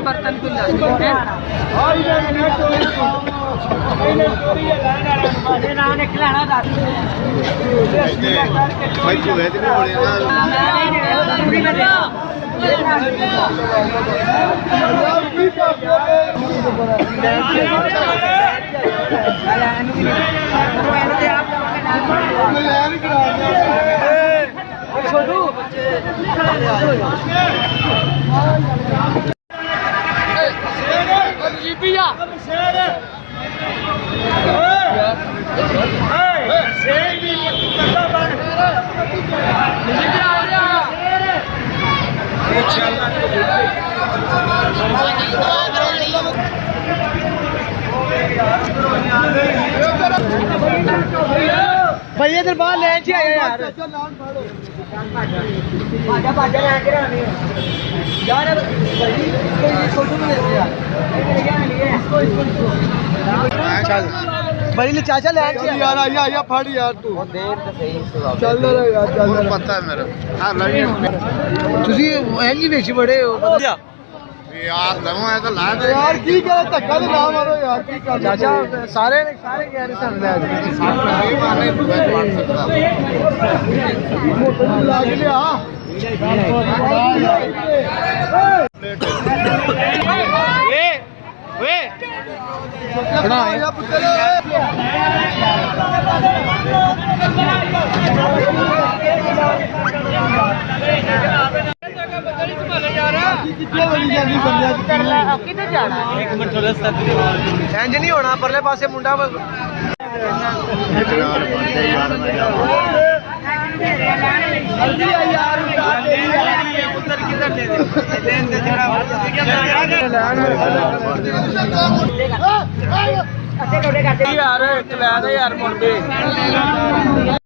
बर्तन भाई इधर बाहर लैंड से आया यार बड़ी ले चाचा लैंड से यार आया फड़ यार तू देर तो सही चल रहा यार चल रहा पता है मेरा हां लगी ਤੁਸੀਂ ਐਂਜੀ ਵਿੱਚ ਬੜੇ ਹੋ यार लवा है तो ला दे यार की करे धक्का तो ना मारो यार की कर चाचा सारे कह रहे सन ले साथ नहीं मारने दुआ मार सकता मोटर ला के लिया वे बना या पुत्र इंज नहीं होना परले पासे मुंडा यार मुड़